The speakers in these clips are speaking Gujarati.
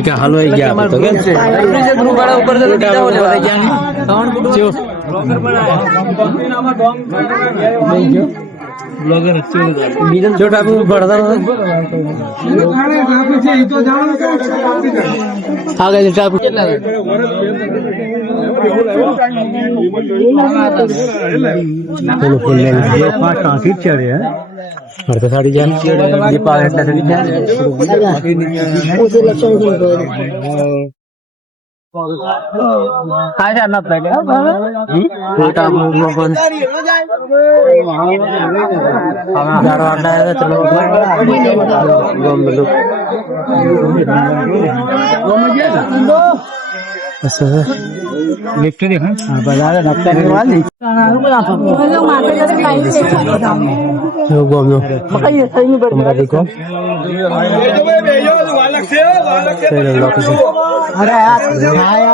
કે હલવાઈ ગયા તો પેલું ફૂલ ગયો પાંચ પાંચ જ ચડે અડધો સાડી જાય પાવે એટલે સાડી લિફ્ટ દેખા બજાર નપ્તા વાલી જો ગોમનો તમારા દેખો પેલો લોકેશન અરે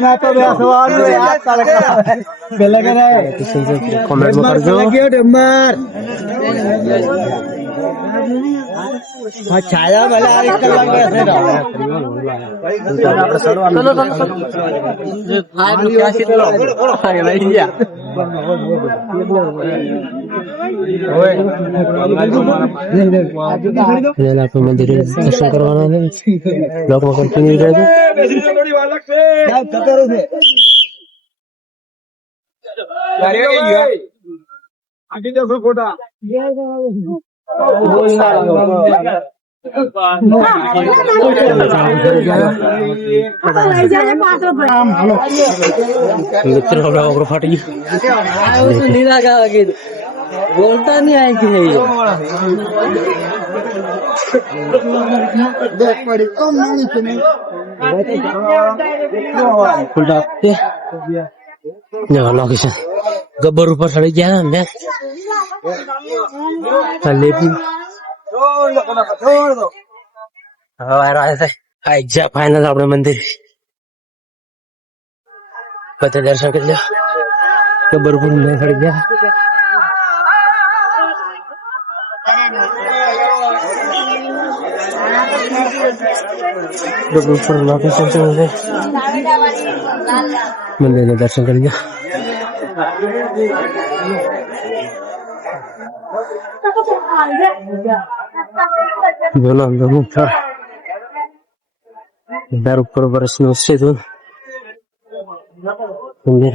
ના તો બેસવાનું યાર તડકા પેલા કરે કોમેન્ટમાં કરજો હા છાયા ભલે આ એક કલાક બેસે પહેલા આપણે મંદિરે દર્શન કરવાના છે. બ્લોકમાં કન્ટિન્યુ રહેજો મિત્ર આપણે ઓગરો ફાટી ગયું બોલતા નહીં આય કે ફૂલ આપતે જો લોકેશન ગબ્બર ઉપર ચડી ગયા ને લેપી હવે આવે છે આ એક્ઝામ ફાઇનલ આપણે મંદિર બધે દર્શન કરી લો ગબ્બર ઉપર મેં ચડી ગયા ગબ્બર ઉપર લોકેશન છે મંદિરના દર્શન કરી લો હું થર દર ઉપર વર્ષનું છે તું મંદિર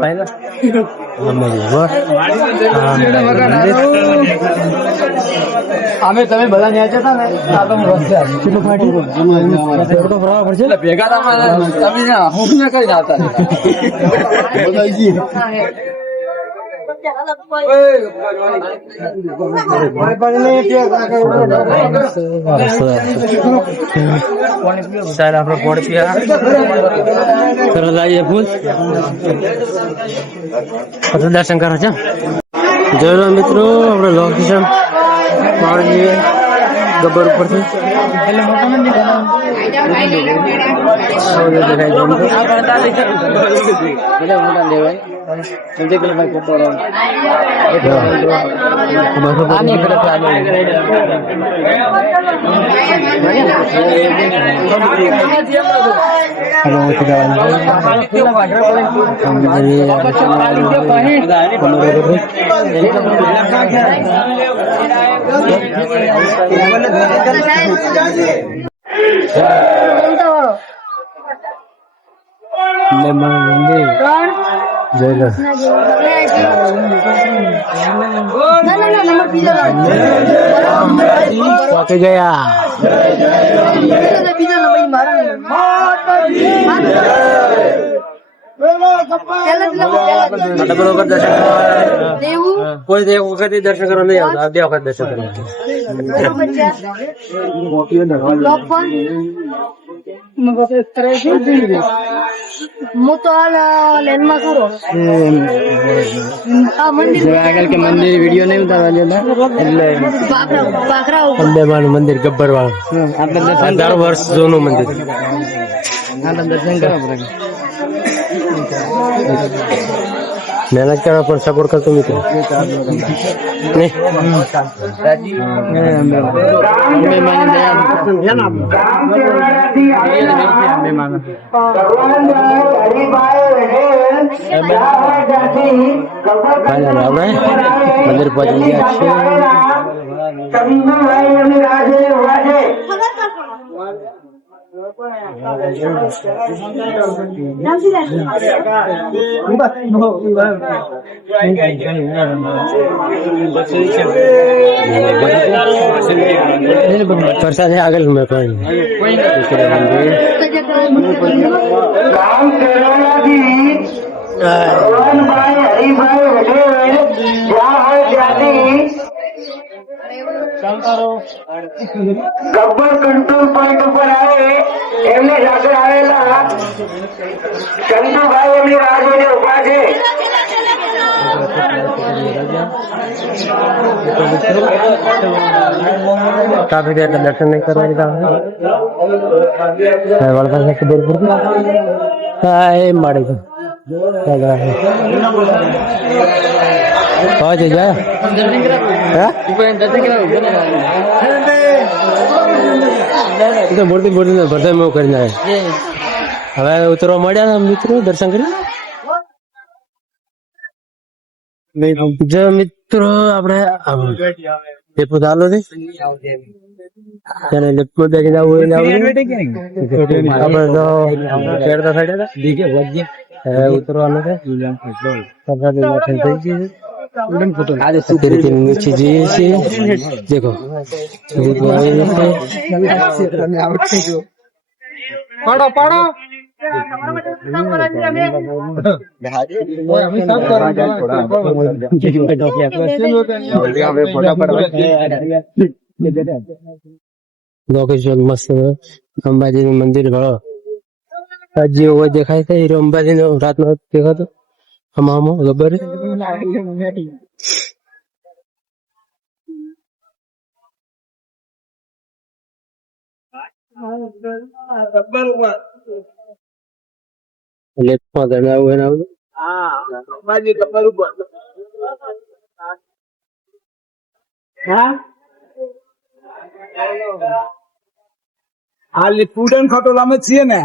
પહેલા અમે તમે બધા ન્યા જતા ને આ તો રસ્તે કેટલું ફાટ્યું? ફરવા પડશે? એટલે ભેગા તમે હું કઈ ના હતા. આપણે પોણી પીવા આવીએ ફૂલ દર્શન કરો છો જોઈ લો મિત્રો, આપણે લોકેશન પાણી ગબ્બર ઉપરથી. Gracias. મંદિર પહોંચી ગયા કોઈ વખત દર્શન કરવા નહીં આવતા બે વખત દર્શન કરવા. હું તો હાલ લેનમાં ખરો આ મંદિર આગળ કે મંદિર વીડિયો નહીં ઉતારવા એટલે અંબેમાનું મંદિર ગબ્બર વાળું હજાર વર્ષ જૂનું મંદિર દર્શન કરવા પડે મહેનત કરવા પણ સપોર્ટ કરતો મિત્રો. આપણે મંદિર પહોંચી ગયા છીએ પ્રસાદ આગળ મેં કહ્યું કામ કરવાથી ભગવાનભાઈ હરિભાઈ વઢેલ જ્યાં હોય ત્યાંથી ગબ્બર કંટ્રોલ પોઈન્ટ ઉપર આવે એમને સાથે આવેલા. ચંદુભાઈ એમની રાહ જોઈને ઊભા છે. કાફી એટલે દર્શન નહીં કરવા દીધા વળતા છે ખબર પડતી હા, એ માડી તો મૂર્તિ મૂર્તિ ભરતા મેં કરી નાખે હવે ઉતરવા મળ્યા મિત્રો દર્શન કરી જો મિત્રો આપણે લેપો ચાલો છે તેને લેપો બેસી જવું આપણે તો ચડતા હવે ઉતરવાનું છે દર્શન થઈ ગયું છે. અત્યારે નીચે જઈએ છીએ દેખો લીપો આવી લોકેશન મસ્ત અંબાજી નું મંદિર ઘણો હજી દેખાય છે હીરો અંબાજી નો રાતનો દેખાતો હમામો તને આવું એને આવું હાલી ફૂડન ખટોલામાં છીએ ને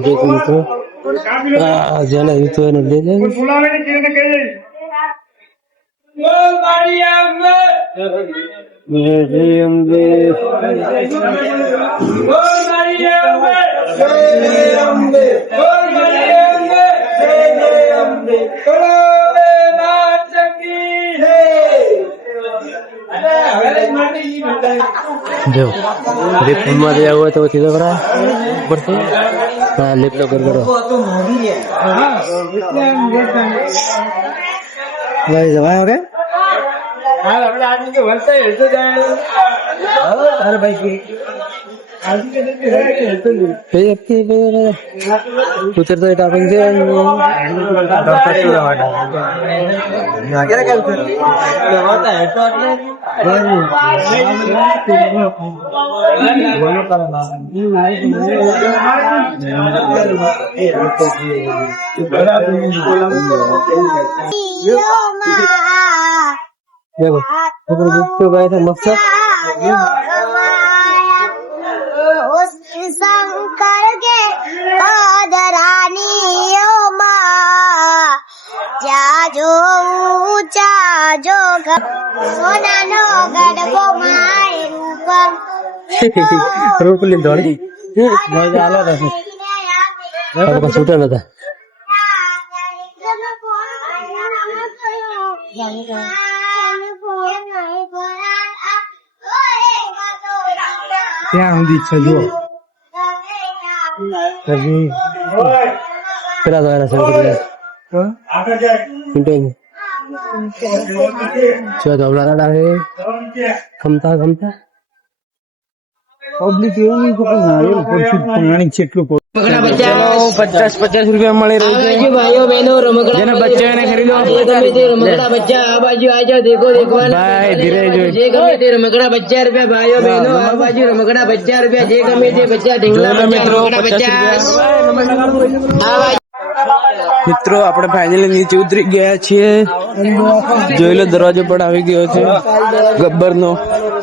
દેખ મિત્રો આ જેને રીતો એને લઈ લે જો લીપમાં જવું હોય તો સીધો કરા ઉપરથી હા લિફ્ટ ઉપર કરો લઈ જવાય હવે? એ આપકી ভূতের তো এটা আপনি যে দেখো মস্ত રાણીઓમાં જ્યાં જોઉં ત્યાં જો સોનાનો ગડબો મારું રૂપલી ધોળી મજા આલો ત્યાં સુધી છે જુઓ જો પેલા દ્વારા શરૂ કર્યા મિનિટો જો ધોબલા રાડા છે. ખમતા ખમતા. પબ્લિક એવું નહીં કે નારિયેળ પડશું પાણી જેટલું પચાસ પચાસ રૂપિયા મળી રહ્યું છે. ભાઈઓ બહેનો રમકડા જેને બચ્ચા એને ખરીદો. જે ગમે તે રમકડા બચ્ચા આ બાજુ આ જાઓ દેખો દેખવાના ભાઈ ધીરે જો. જે ગમે તે રમકડા બચ્ચા રૂપિયા ભાઈઓ બહેનો આ બાજુ રમકડા બચ્ચા રૂપિયા જે ગમે તે બચ્ચા ઢીંગલા મિત્રો મિત્રો આપણે ફાઇનલી નીચે ઉતરી ગયા છીએ. જોઈ લો દરવાજો પણ આવી ગયો છે. ગબ્બર નો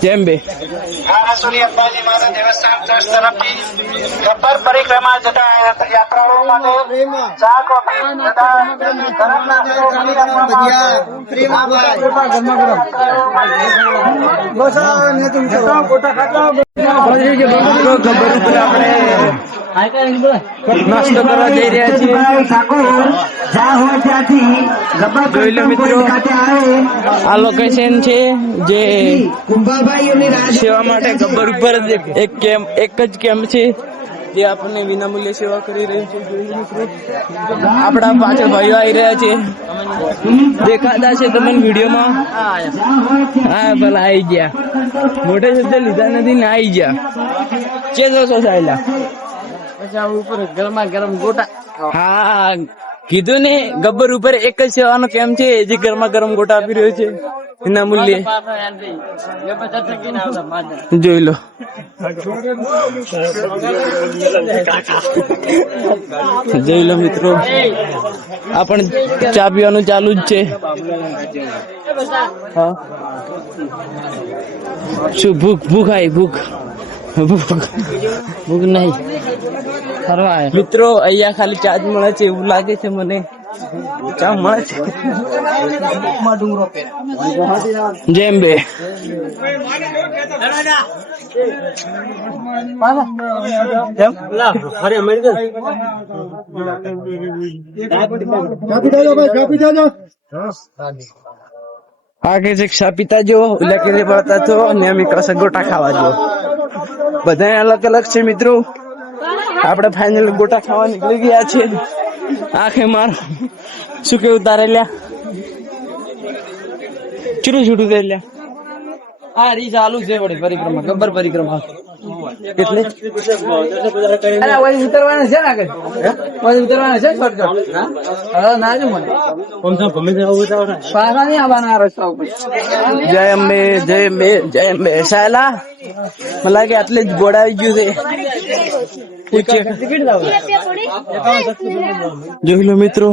જેમ બે માણસોની અંબાજી માતા દેવસ્થાન ટ્રસ્ટ તરફથી ગબ્બર પરિક્રમા જતા યાત્રાળુઓ માટે ચા કોફી તથા ગબ્બર ઉપર આપણે નાસ્તો કરવા જઈ રહ્યા છીએ. જોઈ લો મિત્રો. આ લોકેશન છે જે સેવા માટે ગબ્બર ઉપર એક- કેમ્પ એક જ કેમ્પ છે જે આપણને વિનામૂલ્ય સેવા કરી રહી છે. આપણા પાછળ ભાઈઓ આવી રહ્યા છે. દેખાતા છે તમને વિડીયોમાં. હા ભલા આવી ગયા. મોટે શબ્દ લીધા નથી ને આવી ગયા. છે દોસ્તો કીધું ને, ગબ્બર ઉપર એક જ સેવાનો કેમ છે? જે ગરમા ગરમ ગોટા આપી રહ્યો છે. એના મૂલ્ય. જોઈ લો. જોઈ લો મિત્રો. આ પણ ચા પીવાનું ચાલુ જ છે. શું, ભૂખ ભૂખ આવી ભૂખ. ભૂખ. ભૂખ નહીં. મિત્રો, અહીંયા ખાલી ચાર્જ મળે છે એવું લાગે છે મને. ચા મળે છે? જેમ બે. આગે છે ક્ષા પિતા જો ઓલા કે પડતા તો, અને અમે કસગોટા ખાવા જો. બધા અલગ અલગ છે મિત્રો. આપણે ફાઇનલ ગોટા ખાવા નીકળી ગયા છે આખે માર. શું કેવું તારે લ્યા? ચૂરું છૂટું દે લ્યા? હા રી ચાલુ છે વળી પરિક્રમા ગબ્બર પરિક્રમા. કેટલે અરે વળી ઉતરવાના છે ને આગળ? વળી ઉતરવાના છે શોર્ટકટ હા? ના જો મને પાછા નહીં આવવાના રસ્તા ઉપર. જય અંબે જય અંબે જય અંબે. સાયલા મને લાગે આટલે જ ગોળ ગયું છે. જોઈ લો મિત્રો.